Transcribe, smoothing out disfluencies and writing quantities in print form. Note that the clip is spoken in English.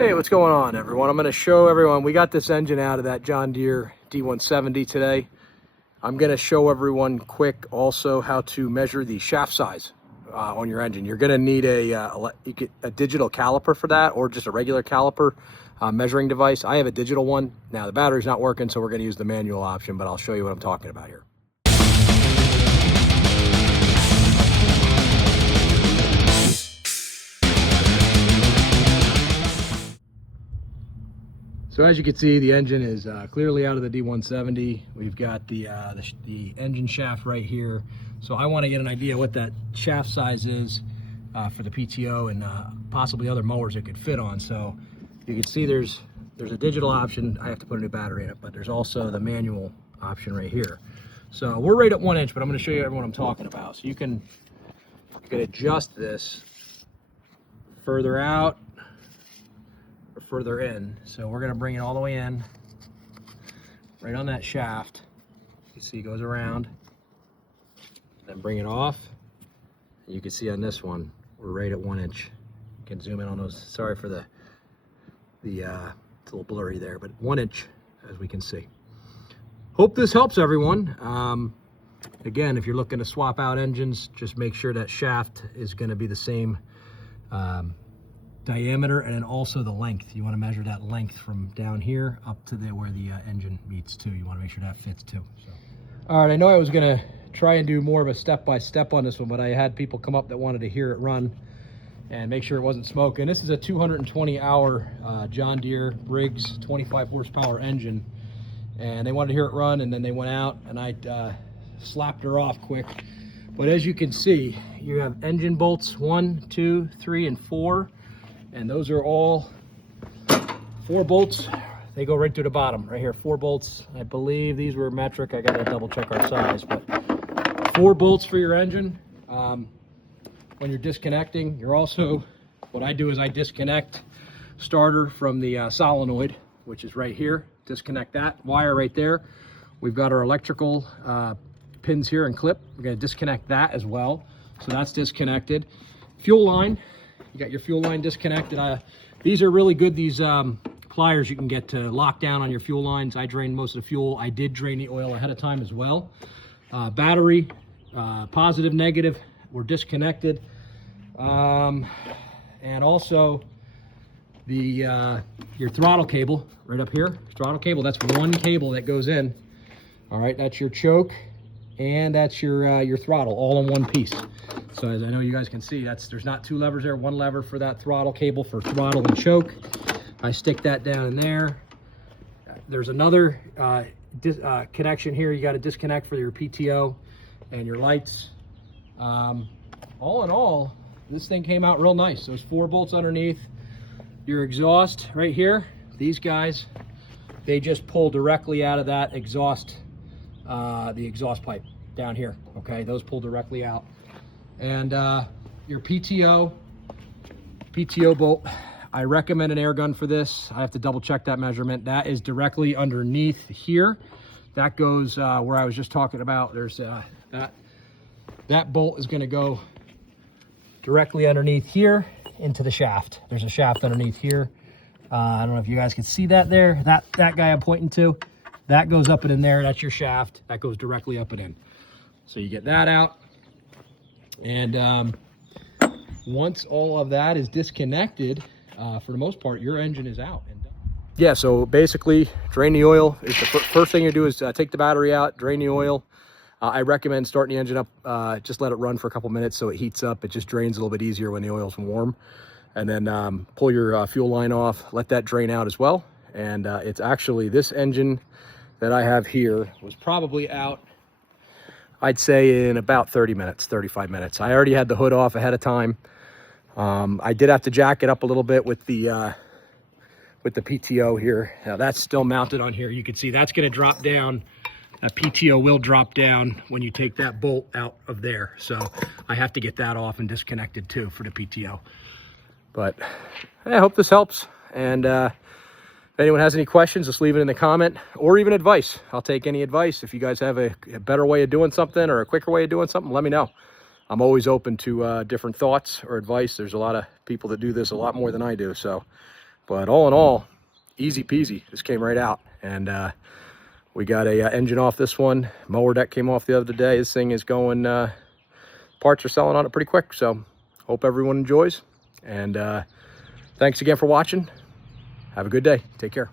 Hey, what's going on, everyone? I'm going to show everyone, we got this engine out of that John Deere D170 today. I'm going to show everyone quick also how to measure the shaft size on your engine. You're going to need a digital caliper for that, or just a regular caliper measuring device. I have a digital one. Now the battery's not working, so we're going to use the manual option, but I'll show you what I'm talking about here. So as you can see, the engine is clearly out of the D170. We've got the engine shaft right here. So I want to get an idea what that shaft size is for the PTO and possibly other mowers it could fit on. So you can see there's a digital option. I have to put a new battery in it, but there's also the manual option right here. So we're right at 1 inch, but I'm going to show you everyone I'm talking about. So you can adjust this further out, further in. So we're going to bring it all the way in, right on that shaft. You see it goes around, then bring it off. You can see on this one, we're right at 1 inch. You can zoom in on those. Sorry for it's a little blurry there, but 1 inch, as we can see. Hope this helps everyone. Again, if you're looking to swap out engines, just make sure that shaft is going to be the same diameter, and then also the length. You want to measure that length from down here up to where the engine meets too. You want to make sure that fits too. So, all right, I know I was going to try and do more of a step-by-step on this one, but I had people come up that wanted to hear it run and make sure it wasn't smoking. This is a 220-hour John Deere Briggs 25 horsepower engine, and they wanted to hear it run, and then they went out and I slapped her off quick. But as you can see, you have engine bolts 1, 2, 3, and 4. And those are all 4 bolts. They go right through the bottom right here. 4 bolts. I believe these were metric. I gotta double check our size, but 4 bolts for your engine. When you're disconnecting, you're also, what I do is I disconnect starter from the solenoid, which is right here. Disconnect that wire right there. We've got our electrical pins here and clip. We're gonna disconnect that as well. So that's disconnected. Fuel line. You got your fuel line disconnected. These are really good, these pliers you can get to lock down on your fuel lines. I drained most of the fuel. I did drain the oil ahead of time as well. Battery, positive, negative, were disconnected. And also your throttle cable right up here. Throttle cable, that's one cable that goes in. All right, that's your choke and that's your throttle all in one piece. So as I know you guys can see, there's not 2 levers there, 1 lever for that throttle cable for throttle and choke. I stick that down in there. There's another connection here. You got to disconnect for your PTO and your lights. All in all, this thing came out real nice. Those 4 bolts underneath. Your exhaust right here, these guys, they just pull directly out of that exhaust, the exhaust pipe down here. Okay, those pull directly out. And your PTO bolt, I recommend an air gun for this. I have to double check that measurement. That is directly underneath here. That goes where I was just talking about. There's that bolt is going to go directly underneath here into the shaft. There's a shaft underneath here. I don't know if you guys can see that there. That guy I'm pointing to, that goes up and in there. That's your shaft. That goes directly up and in. So you get that out. And once all of that is disconnected, for the most part, your engine is out. Yeah, so basically, drain the oil. The first thing you do is take the battery out, drain the oil. I recommend starting the engine up, just let it run for a couple minutes so it heats up. It just drains a little bit easier when the oil's warm. And then pull your fuel line off, let that drain out as well. And it's actually, this engine that I have here was probably out, I'd say in about 30 minutes, 35 minutes. I already had the hood off ahead of time. I did have to jack it up a little bit with the PTO here. Now that's still mounted on here. You can see that's going to drop down. That PTO will drop down when you take that bolt out of there. So I have to get that off and disconnected too for the PTO. But I hope this helps. And if anyone has any questions, just leave it in the comment, or even advice. I'll take any advice. If you guys have a better way of doing something or a quicker way of doing something, let me know. I'm always open to different thoughts or advice. There's a lot of people that do this a lot more than I do. So, But all in all, easy peasy, just came right out. And we got a engine off this one. Mower deck came off the other day. This thing is going, parts are selling on it pretty quick. So hope everyone enjoys. And thanks again for watching. Have a good day. Take care.